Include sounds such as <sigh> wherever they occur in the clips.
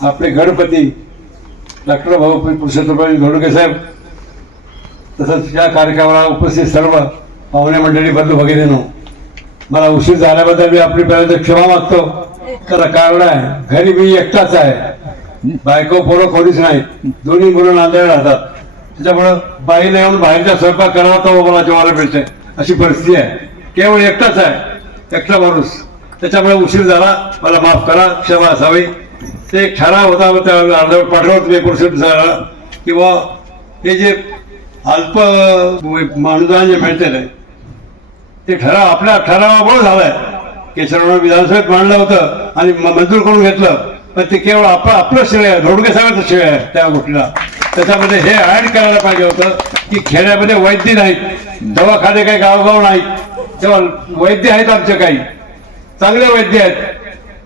आपले गणपती डॉक्टर भाऊ पुरुषोत्तम घोडके साहेब तसंच या कार्यक्रमाला उपस्थित सर्व पाहुणे मंडळी बंधू भगिनीनो मला उशीर झाल्याबद्दल मी आपली पहिल्यांदा क्षमा मागतो. तर कारण आहे घरी मी एकटाच आहे. बायको पोरं कोणीच नाही. दोन्ही मुलं नांदेड राहतात. त्याच्यामुळं बाईला येऊन बाहेरचा स्वयंपाक करावा तो मला जेवायला मिळते. अशी परिस्थिती आहे. केवळ एकटाच आहे. एकटा माणूस. त्याच्यामुळे उशीर झाला. मला माफ करा. क्षमा असावी. ते एक ठराव होता त्या अर्धवट पाठवत मी पुरुष झाला किंवा हे जे अल्प अनुदान जे मिळते ना ते ठराव आपल्या ठरावामुळे झालंय. केशवराव विधानसभेत मांडलं होतं आणि म- मंजूर करून घेतलं. पण ते केवळ आपलं आपलं श्रेय आहे धोडके साहेबांचं श्रेय आहे त्या गोष्टीला. त्याच्यामध्ये हे ऍड करायला पाहिजे होतं की खेड्यामध्ये वैद्य नाहीत. दवाखाने काही गावगाव नाहीत. तेव्हा वैद्य आहेत आमचे काही. चांगले वैद्य आहेत.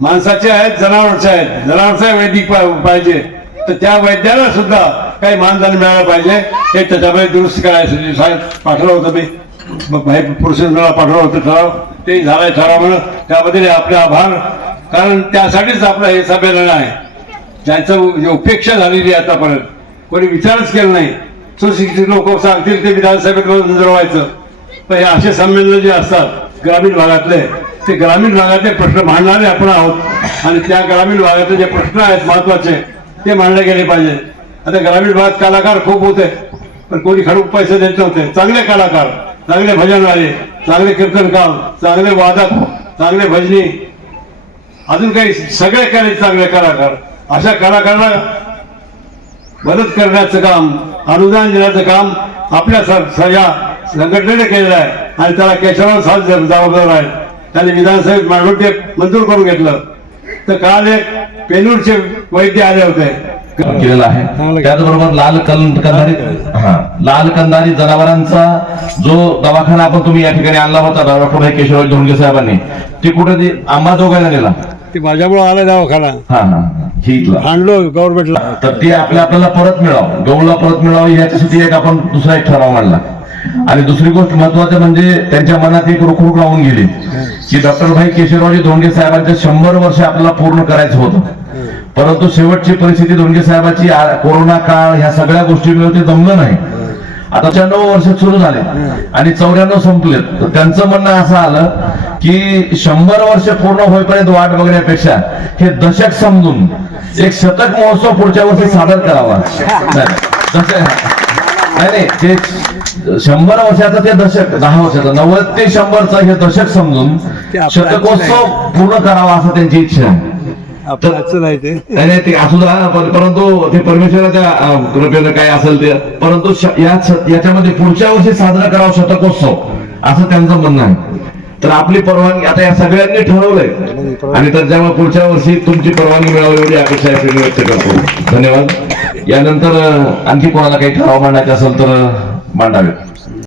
माणसाचे आहेत जनावरचे आहेत. जनावरचा वैदिक पा- पाहिजे. तर त्या वैद्याला सुद्धा काही मानधन मिळालं पाहिजे. हे त्याच्यामध्ये दुरुस्त करायचं साहेब पाठवलं होतं मी. मग भाई पुरुषांना पाठवलं होतं ठराव. ते झालाय ठराव म्हणून. त्याबद्दल आपले आभार. कारण त्यासाठीच आपलं हे संमेलन आहे. ज्यांचं उपेक्षा झालेली आहे आतापर्यंत कोणी विचारच केला नाही. सुशिक्षित लोक सांगतील ते विधानसभेत मंजूर व्हायचं पण हे असे संमेलन जे असतात ग्रामीण भागातले ते ग्रामीण भागातले प्रश्न मांडणारे आपण आहोत. आणि त्या ग्रामीण भागातले जे प्रश्न आहेत महत्त्वाचे ते मांडले गेले पाहिजे. आता ग्रामीण भागात कलाकार खूप होते पण कोणी खडूक पैसे देत नव्हते. चांगले कलाकार चांगले भजनवाले चांगले कीर्तनकार चांगले वादक चांगले भजनी अजून काही सगळे केले चांगले कलाकार. अशा कलाकारांना मदत करण्याचं काम अनुदान देण्याचं काम आपल्या स- या संघटनेने केलेलं आहे. आणि त्याला केशवराव साथ जबाबदार आहे त्यांनी विधानसभेत मांडून ते मंजूर करून घेतलं. तर काल एक पेनूरचे वैद्य आले होते. केलेला आहे. त्याचबरोबर लाल कंदारी हा लाल कंदारी जनावरांचा जो दवाखाना आपण तुम्ही या ठिकाणी आणला होता डॉक्टर केशवराव धोंडगे साहेबांनी ते कुठे ते अंबाजोगाईला नेला? ते माझ्यामुळे आला दवाखाना. हा हा. आणलो गव्हर्नमेंटला तर ते आपल्या आपल्याला परत मिळावं. गौला परत मिळावं याच्यासाठी एक आपण दुसरा एक ठराव मांडला. आणि दुसरी गोष्ट महत्वाची म्हणजे त्यांच्या मनात एक रुखरुख राहून गेली. की डॉक्टर भाई केशवरावजी धोंडगे साहेबांचे शंभर वर्ष आपल्याला पूर्ण करायचं होतं. परंतु शेवटची परिस्थिती धोंडगे साहेबाची कोरोना काळ ह्या सगळ्या गोष्टीमुळे ते जमलं नाही. आता चौऱ्याण्णव वर्ष सुरू झाले आणि चौऱ्याण्णव संपलेत. तर त्यांचं म्हणणं असं आलं की शंभर वर्ष पूर्ण होईपर्यंत वाट बघण्यापेक्षा हे दशक समजून एक शतक महोत्सव पुढच्या वर्षी सादर करावा. <laughs> नाही, ते शंभर वर्षाचं ते दशक दहा वर्षाचं नव्वद ते शंभरचं हे दशक समजून शतकोत्सव पूर्ण करावा असं त्यांची इच्छा आहे. नाही ते. असू द्या पर- परंतु ते परमेश्वराच्या कृपेनं काय असेल ते परंतु याच्यामध्ये पुढच्या वर्षी साजरा करावा शतकोत्सव असं त्यांचं म्हणणं आहे. तर आपली परवानगी आता या सगळ्यांनी ठरवलंय. आणि तर जेव्हा पुढच्या वर्षी तुमची परवानगी मिळावी एवढी अपेक्षा आहे व्यक्त करतो. धन्यवाद. यानंतर आणखी कोणाला काही ठराव मांडायचा असेल तर मांडावे